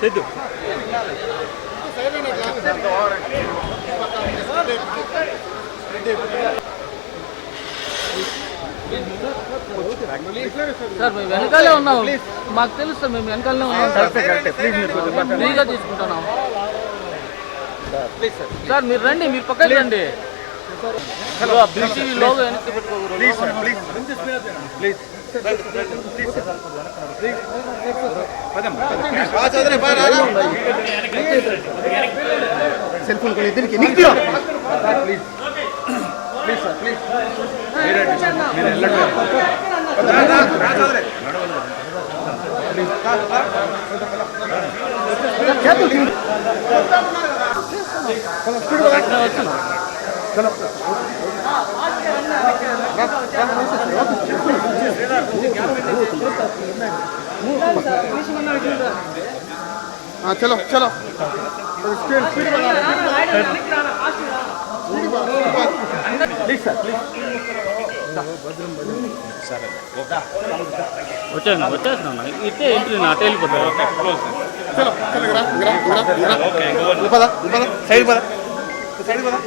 చేద్దు sir మేము వెనకాలే ఉన్నాం, మాకు తెలుసు సార్, మేము వెనకాలనే ఉన్నాం ఫ్రీగా తీసుకుంటున్నాం సార్. మీరు రండి, మీరు పక్కకి రండి. బీసీవీ లోగో వెనక్కి పెట్టుకోకూడదు. సెల్ ఫోన్ ఇద్దరికి चलो चलो వచ్చేస్తున్నా ఇట్టే ఎంట్రీ నా అటు వెళ్ళిపోతారు. चलो पदा साइड पदा साइड पदा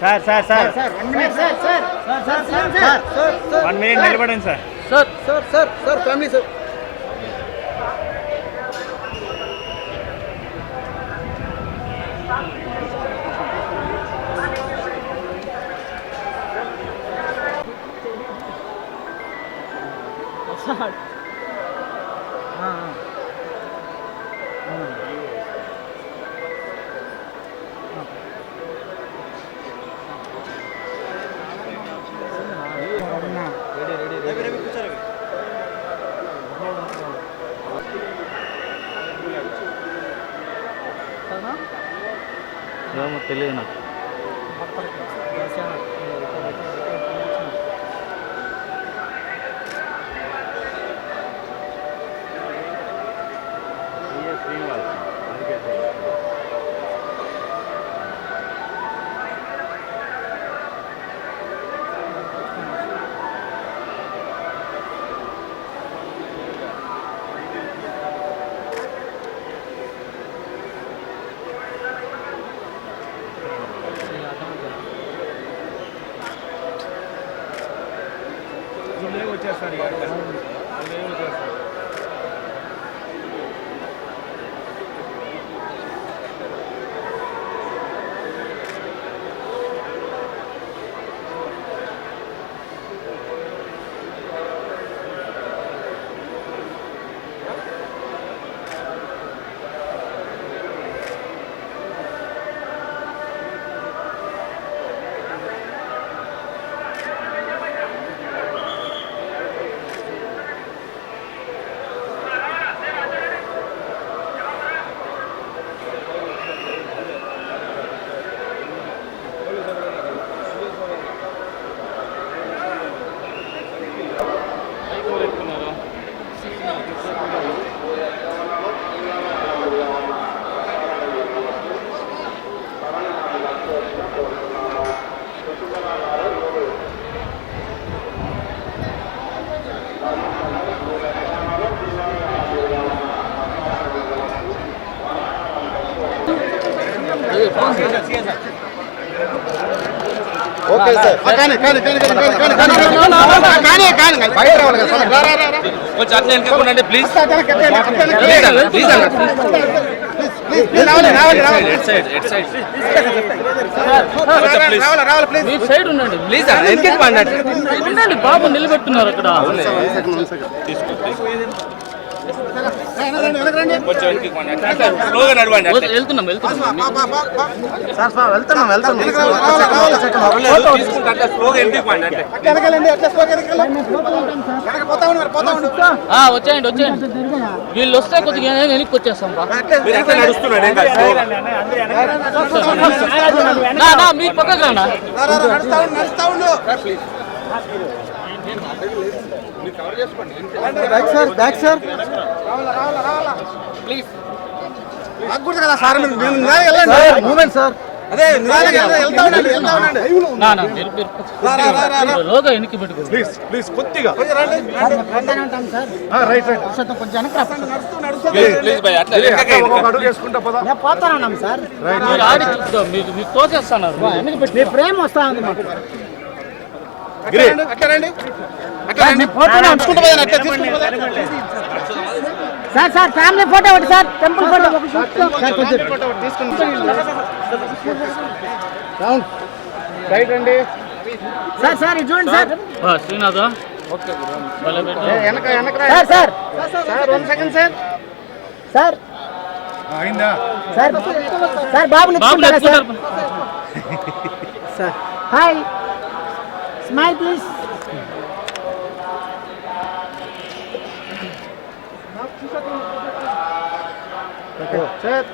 sir sir sir sir 1 minute sir sir sir sir sir 1 minute నిలబడండి sir. Sir sir sir sir family sir ఏమో తెలియదు నాకు. వచ్చేస్తారు ఓకే సార్ కానీ బయట రావాలి కదా సార్. కొంచెం అట్లా వెనకపోండి ప్లీజ్. మీరు సైడ్ ఉండండి ప్లీజ్. ఉండండి, బాబు నిలబెట్టున్నారు అక్కడ. వెళ్తున్నాం వచ్చేయండి వీళ్ళు వస్తే కొద్దిగా వెనక్కి వచ్చేస్తాం మీరు పక్కకు రానా బ్యాక్ సార్ ప్లీజ్ కదా సార్ మూమెంట్ సార్ అదే లోగా వెనక్కి పెట్టుకో ప్లీజ్ కొద్దిగా పోతానన్నాం సార్ ఆడి చూద్దాం మీకు తోచేస్తున్నారు ప్రేమ వస్తా ఉంది మాకు సార్ సార్ ఫ్యామిలీ ఫోటో ఒకటి sir temple photo sir sir ఇది చూడండి sir Srinath sir sir sir 1 second sir sir sir sir బాబుని ఎత్తుకుంటారా sir sir hi smile please sir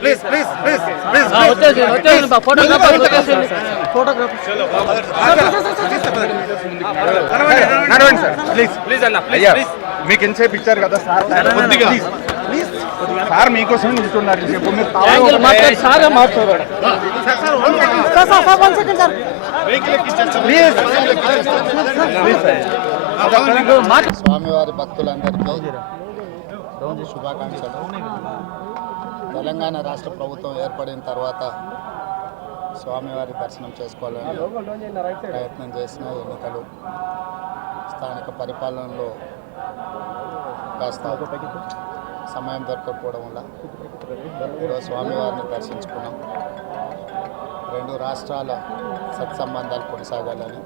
please please please please వచ్చేసి ఫోటోగ్రాఫర్ నడవండి సార్ ప్లీజ్ ప్లీజ్ అన్న please మీకు ఎంతసేపు ఇచ్చారు కదా సార్ కొద్దిగా ప్లీజ్ సార్ మీకోసం నిల్చున్నారు చెప్పు మీరు సారే మాట్లాడారు స్వామివారి భక్తులందరికీ శుభాకాంక్షలు. తెలంగాణ రాష్ట్ర ప్రభుత్వం ఏర్పడిన తర్వాత స్వామివారి దర్శనం చేసుకోవాలని ప్రయత్నం చేసిన ఎన్నికలు స్థానిక పరిపాలనలో కాస్త సమయం దొరకకపోవడం వల్ల ఈరోజు స్వామివారిని దర్శించుకున్నాం. 2 రాష్ట్రాల సత్సంబంధాలు కొనసాగాలని,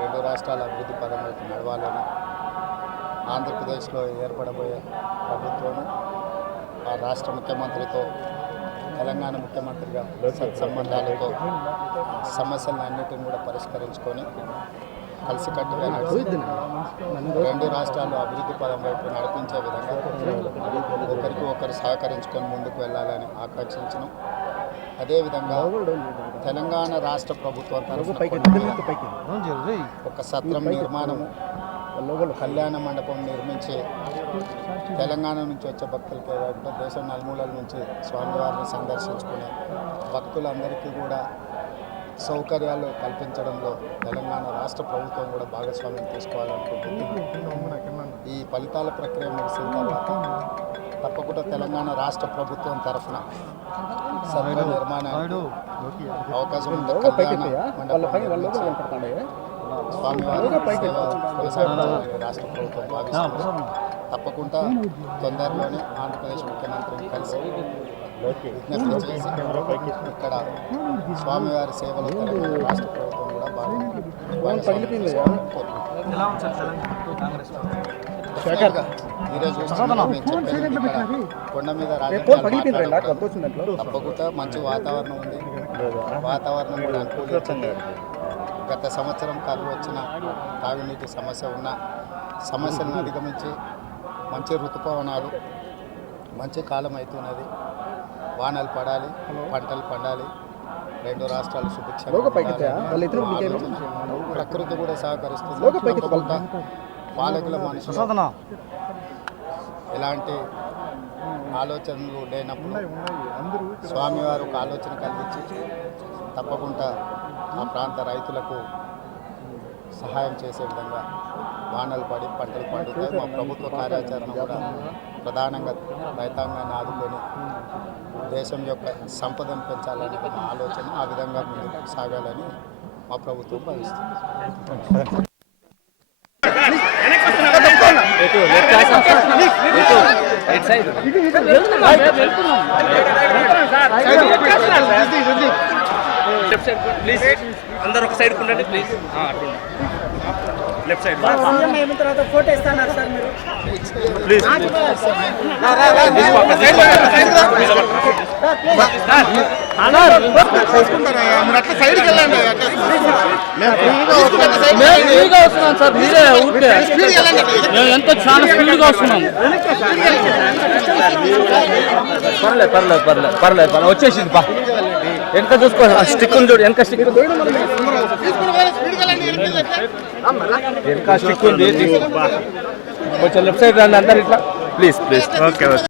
2 రాష్ట్రాల అభివృద్ధి పదంలోకి నడవాలని, ఆంధ్రప్రదేశ్లో ఏర్పడబోయే ప్రభుత్వం ఆ రాష్ట్ర ముఖ్యమంత్రితో తెలంగాణ ముఖ్యమంత్రిగా సత్సంబంధాలతో సమస్యలన్నిటిని కూడా పరిష్కరించుకొని కలిసికట్టుగా నడిచి 2 రాష్ట్రాలు అభివృద్ధి పదం వైపు నడిపించే విధంగా ఒకరికి ఒకరు సహకరించుకొని ముందుకు వెళ్ళాలని ఆకాంక్షించను. అదేవిధంగా తెలంగాణ రాష్ట్ర ప్రభుత్వం తరఫున ఒక సత్రం నిర్మాణము, కళ్యాణ మండపం నిర్మించి తెలంగాణ నుంచి వచ్చే భక్తులకే కాకుండా దేశం నలుమూలల నుంచి స్వామివారిని సందర్శించుకునే భక్తులందరికీ కూడా సౌకర్యాలు కల్పించడంలో తెలంగాణ రాష్ట్ర ప్రభుత్వం కూడా భాగస్వామ్యం తీసుకోవాలనుకుంటుంది. ఈ ఫలితాల ప్రక్రియ ముగిసిన తర్వాత తప్పకుండా తెలంగాణ రాష్ట్ర ప్రభుత్వం తరఫున సర్వ నిర్మాణానికి అవకాశం ఉంది. కళ్యాణ మండపం స్వామివారి సేవ కొనసాగించాలని రాష్ట్ర ప్రభుత్వం భావిస్తుంది. తప్పకుండా తొందరలోనే ఆంధ్రప్రదేశ్ ముఖ్యమంత్రిని కలిసి విజ్ఞప్తి చేసి ఇక్కడ స్వామివారి సేవలు తెలంగాణ రాష్ట్ర ప్రభుత్వం కూడా బాగా ఈరోజు ఇక్కడ కొండ మీద తప్పకుండా మంచి వాతావరణం ఉంది. వాతావరణం కూడా అనుకూలించింది. గత సంవత్సరం కరువు వచ్చిన తాగునీటి సమస్య ఉన్న సమస్యలను అధిగమించి మంచి ఋతుపవనాలు, మంచి కాలం అవుతున్నది. వానలు పడాలి, పంటలు పండాలి, 2 రాష్ట్రాలు సుభిక్షంగా ప్రకృతి కూడా సహకరిస్తుంది. పాలకుల మనసులో ఎలాంటి ఆలోచనలు లేనప్పుడు స్వామివారు ఒక ఆలోచన కలిగించి తప్పకుండా ఆ ప్రాంత రైతులకు సహాయం చేసే విధంగా వానలు పడి పంటలు పండుతాయి. మా ప్రభుత్వ కార్యాచరణ కూడా ప్రధానంగా రైతాంగాన్ని ఆదుకొని దేశం యొక్క సంపదను పెంచాలనే మా ఆలోచన. ఆ విధంగా ముందుకు సాగాలని మా ప్రభుత్వం భావిస్తుంది. లెఫ్ట్ సైడ్ ప్లీజ్, అందరు ఒక సైడ్ ఉండండి ప్లీజ్. అట్లా లెఫ్ట్ సైడ్ సీఎం అయిన తర్వాత ఫోటో ఇస్తున్నారు సార్ మీరు. ప్లీజ్. మేము ఫ్రీగా వస్తున్నాం సార్, మీరే ఊరికే మేము ఎంతో చాలా స్పీడ్గా వస్తున్నాం. పర్లేదు వచ్చేసింది పా. వెనక చూసుకో, స్టిక్ ఉంది చూడు, వెనక స్టిక్ వెనక స్టిక్ ఉంది. కొంచెం లెఫ్ట్ సైడ్ రండి అందరు ఇట్లా ప్లీజ్. ఓకే.